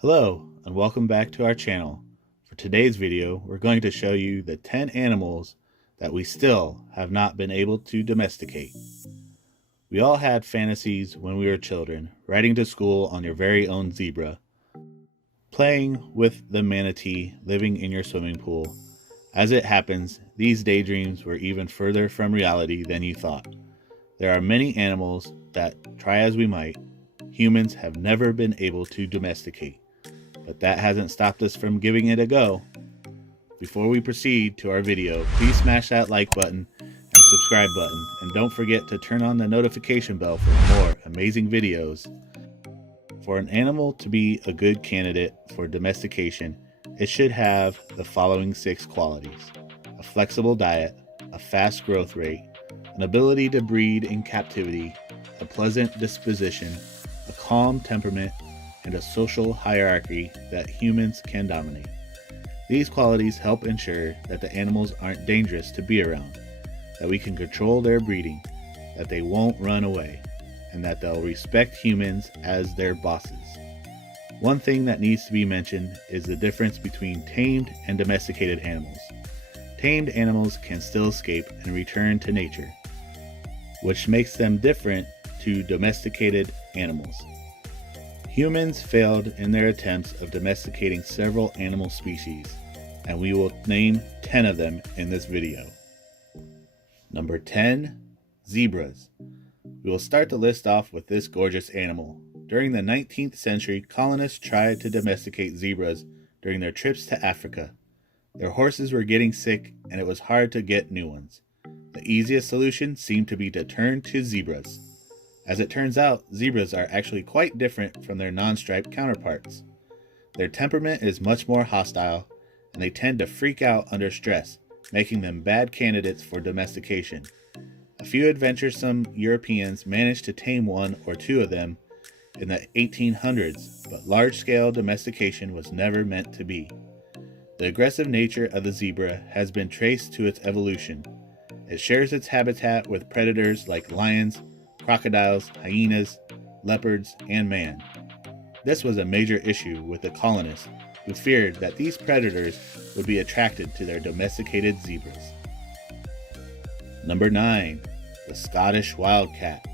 Hello, and welcome back to our channel. For today's video, we're going to show you the 10 animals that we still have not been able to domesticate. We all had fantasies when we were children, riding to school on your very own zebra, playing with the manatee living in your swimming pool. As it happens, these daydreams were even further from reality than you thought. There are many animals that, try as we might, humans have never been able to domesticate. But that hasn't stopped us from giving it a go. Before we proceed to our video, please smash that like button and subscribe button, and don't forget to turn on the notification bell for more amazing videos. For an animal to be a good candidate for domestication, it should have the following 6 qualities: a flexible diet, a fast growth rate, an ability to breed in captivity, a pleasant disposition, a calm temperament, and a social hierarchy that humans can dominate. These qualities help ensure that the animals aren't dangerous to be around, that we can control their breeding, that they won't run away, and that they'll respect humans as their bosses. One thing that needs to be mentioned is the difference between tamed and domesticated animals. Tamed animals can still escape and return to nature, which makes them different to domesticated animals. Humans failed in their attempts of domesticating several animal species, and we will name 10 of them in this video. Number 10, zebras. We will start the list off with this gorgeous animal. During the 19th century, colonists tried to domesticate zebras during their trips to Africa. Their horses were getting sick, and it was hard to get new ones. The easiest solution seemed to be to turn to zebras. As it turns out, zebras are actually quite different from their non-striped counterparts. Their temperament is much more hostile, and they tend to freak out under stress, making them bad candidates for domestication. A few adventuresome Europeans managed to tame one or two of them in the 1800s, but large-scale domestication was never meant to be. The aggressive nature of the zebra has been traced to its evolution. It shares its habitat with predators like lions, crocodiles, hyenas, leopards, and man. This was a major issue with the colonists, who feared that these predators would be attracted to their domesticated zebras. Number 9, the Scottish wildcat.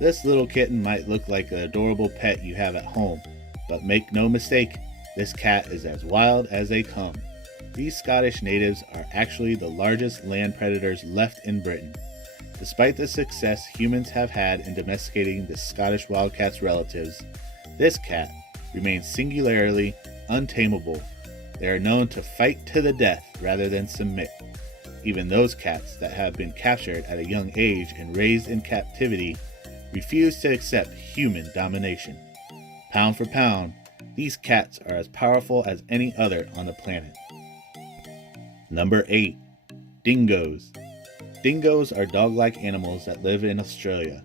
This little kitten might look like an adorable pet you have at home, but make no mistake, this cat is as wild as they come. These Scottish natives are actually the largest land predators left in Britain. Despite the success humans have had in domesticating the Scottish wildcat's relatives, this cat remains singularly untamable. They are known to fight to the death rather than submit. Even those cats that have been captured at a young age and raised in captivity refuse to accept human domination. Pound for pound, these cats are as powerful as any other on the planet. Number 8, dingoes. Dingoes are dog-like animals that live in Australia.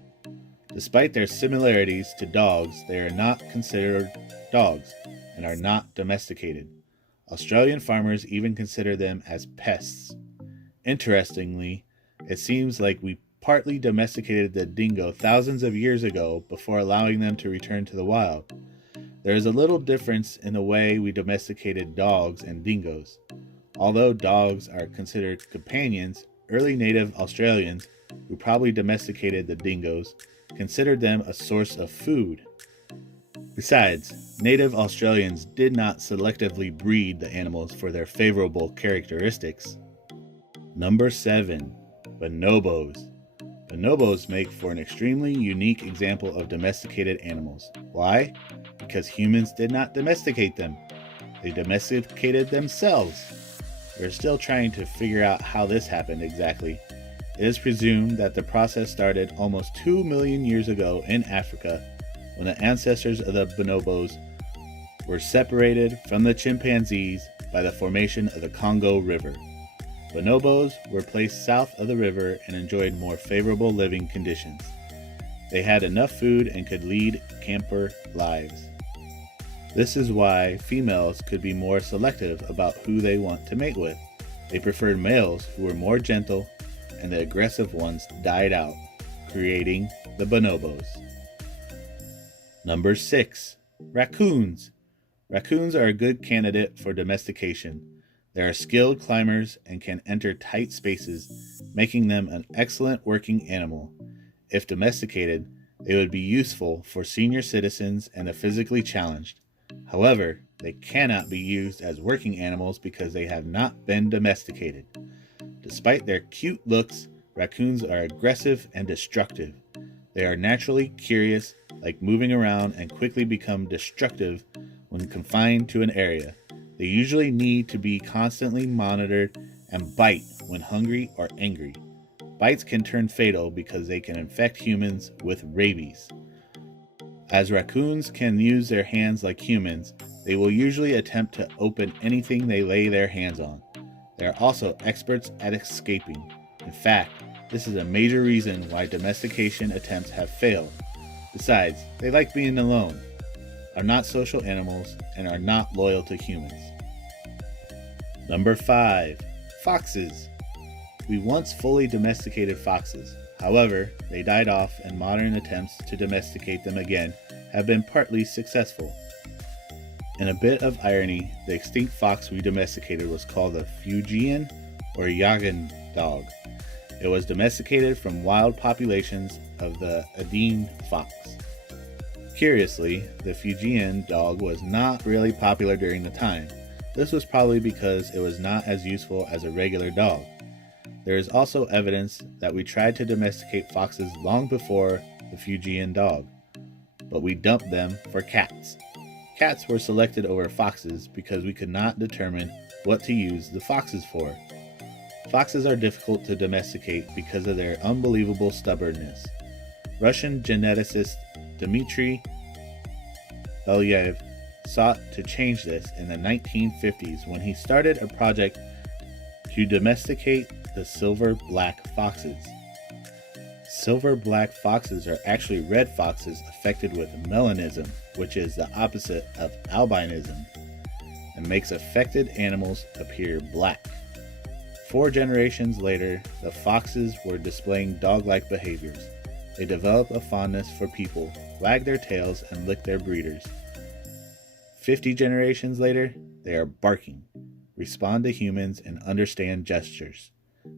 Despite their similarities to dogs, they are not considered dogs and are not domesticated. Australian farmers even consider them as pests. Interestingly, it seems like we partly domesticated the dingo thousands of years ago before allowing them to return to the wild. There is a little difference in the way we domesticated dogs and dingoes. Although dogs are considered companions, early native Australians, who probably domesticated the dingoes, considered them a source of food. Besides, native Australians did not selectively breed the animals for their favorable characteristics. Number 7, bonobos. Bonobos make for an extremely unique example of domesticated animals. Why? Because humans did not domesticate them. They domesticated themselves. We're still trying to figure out how this happened exactly. It is presumed that the process started almost 2 million years ago in Africa, when the ancestors of the bonobos were separated from the chimpanzees by the formation of the Congo River. Bonobos were placed south of the river and enjoyed more favorable living conditions. They had enough food and could lead camper lives. This is why females could be more selective about who they want to mate with. They preferred males who were more gentle, and the aggressive ones died out, creating the bonobos. Number 6, raccoons. Raccoons are a good candidate for domestication. They are skilled climbers and can enter tight spaces, making them an excellent working animal. If domesticated, they would be useful for senior citizens and the physically challenged. However, they cannot be used as working animals because they have not been domesticated. Despite their cute looks, raccoons are aggressive and destructive. They are naturally curious, like moving around, and quickly become destructive when confined to an area. They usually need to be constantly monitored and bite when hungry or angry. Bites can turn fatal because they can infect humans with rabies. As raccoons can use their hands like humans, they will usually attempt to open anything they lay their hands on. They are also experts at escaping. In fact, this is a major reason why domestication attempts have failed. Besides, they like being alone, are not social animals, and are not loyal to humans. Number 5. Foxes. We once fully domesticated foxes. However, they died off, and modern attempts to domesticate them again have been partly successful. In a bit of irony, the extinct fox we domesticated was called the Fuegian or Yagan dog. It was domesticated from wild populations of the Adine fox. Curiously, the Fuegian dog was not really popular during the time. This was probably because it was not as useful as a regular dog. There is also evidence that we tried to domesticate foxes long before the Fuegian dog, but we dumped them for cats. Cats were selected over foxes because we could not determine what to use the foxes for. Foxes are difficult to domesticate because of their unbelievable stubbornness. Russian geneticist Dmitry Belyaev sought to change this in the 1950s when he started a project to domesticate the silver-black foxes. Silver-black foxes are actually red foxes affected with melanism, which is the opposite of albinism, and makes affected animals appear black. 4 generations later, the foxes were displaying dog-like behaviors. They develop a fondness for people, wag their tails, and lick their breeders. 50 generations later, they are barking, respond to humans, and understand gestures.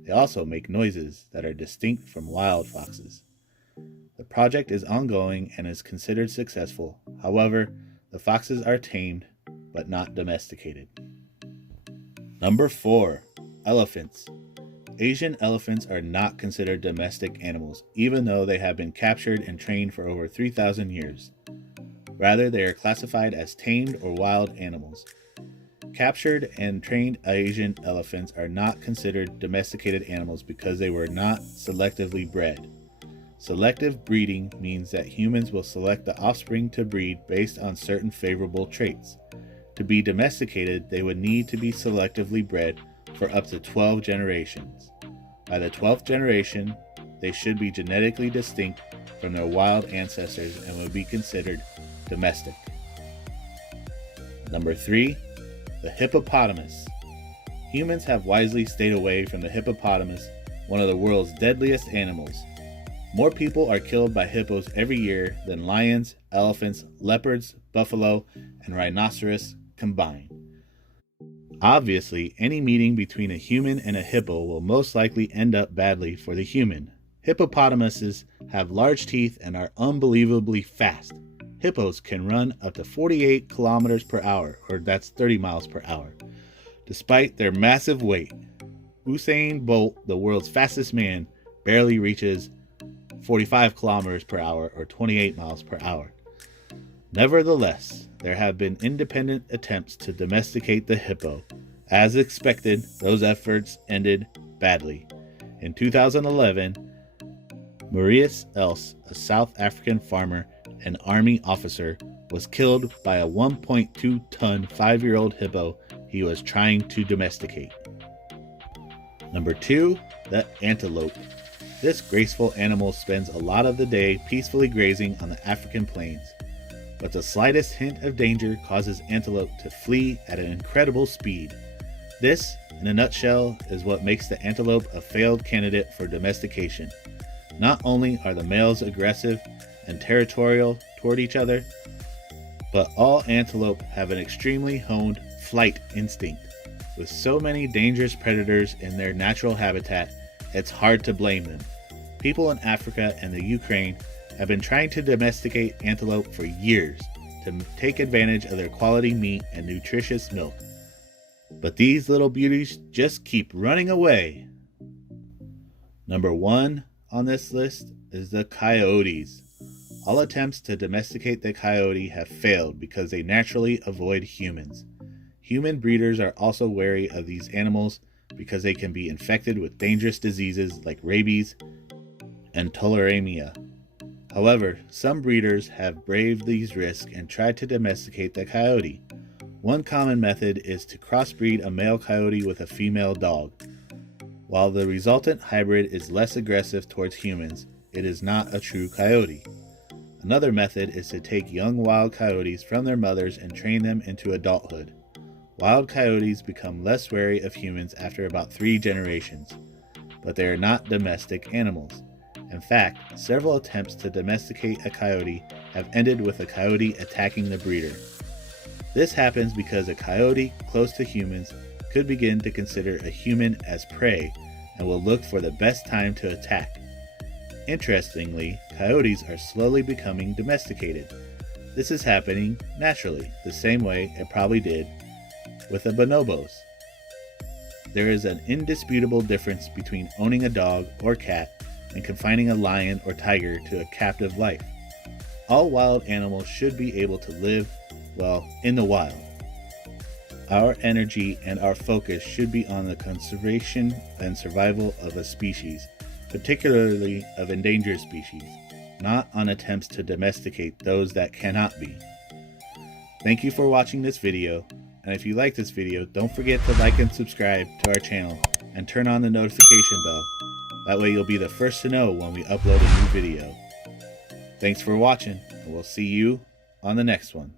They also make noises that are distinct from wild foxes. The project is ongoing and is considered successful. However, the foxes are tamed, but not domesticated. Number 4. Elephants. Asian elephants are not considered domestic animals, even though they have been captured and trained for over 3,000 years. Rather, they are classified as tamed or wild animals. Captured and trained Asian elephants are not considered domesticated animals because they were not selectively bred. Selective breeding means that humans will select the offspring to breed based on certain favorable traits. To be domesticated, they would need to be selectively bred for up to 12 generations. By the 12th generation, they should be genetically distinct from their wild ancestors and would be considered domestic. Number 3. The hippopotamus. Humans have wisely stayed away from the hippopotamus, one of the world's deadliest animals. More people are killed by hippos every year than lions, elephants, leopards, buffalo, and rhinoceros combined. Obviously, any meeting between a human and a hippo will most likely end up badly for the human. Hippopotamuses have large teeth and are unbelievably fast. Hippos can run up to 48 kilometers per hour, or that's 30 miles per hour, despite their massive weight. Usain Bolt, the world's fastest man, barely reaches 45 kilometers per hour, or 28 miles per hour. Nevertheless, there have been independent attempts to domesticate the hippo. As expected, those efforts ended badly. In 2011, Maurice Else, a South African farmer and army officer, was killed by a 1.2-ton 5-year-old hippo he was trying to domesticate. Number 2, the antelope. This graceful animal spends a lot of the day peacefully grazing on the African plains, but the slightest hint of danger causes antelope to flee at an incredible speed. This, in a nutshell, is what makes the antelope a failed candidate for domestication. Not only are the males aggressive and territorial toward each other, But all antelope have an extremely honed flight instinct. With so many dangerous predators in their natural habitat, it's hard to blame them. People in Africa and the Ukraine have been trying to domesticate antelope for years to take advantage of their quality meat and nutritious milk. But these little beauties just keep running away. Number 1 on this list is the coyotes. All attempts to domesticate the coyote have failed because they naturally avoid humans. Human breeders are also wary of these animals because they can be infected with dangerous diseases like rabies and tularemia. However, some breeders have braved these risks and tried to domesticate the coyote. One common method is to crossbreed a male coyote with a female dog. While the resultant hybrid is less aggressive towards humans, it is not a true coyote. Another method is to take young wild coyotes from their mothers and train them into adulthood. Wild coyotes become less wary of humans after about 3 generations, but they are not domestic animals. In fact, several attempts to domesticate a coyote have ended with a coyote attacking the breeder. This happens because a coyote close to humans could begin to consider a human as prey and will look for the best time to attack. Interestingly, coyotes are slowly becoming domesticated. This is happening naturally, the same way it probably did with the bonobos. There is an indisputable difference between owning a dog or cat and confining a lion or tiger to a captive life. All wild animals should be able to live, well, in the wild. Our energy and our focus should be on the conservation and survival of a species, particularly of endangered species, not on attempts to domesticate those that cannot be. Thank you for watching this video, and if you like this video, don't forget to like and subscribe to our channel and turn on the notification bell. That way you'll be the first to know when we upload a new video. Thanks for watching, and we'll see you on the next one.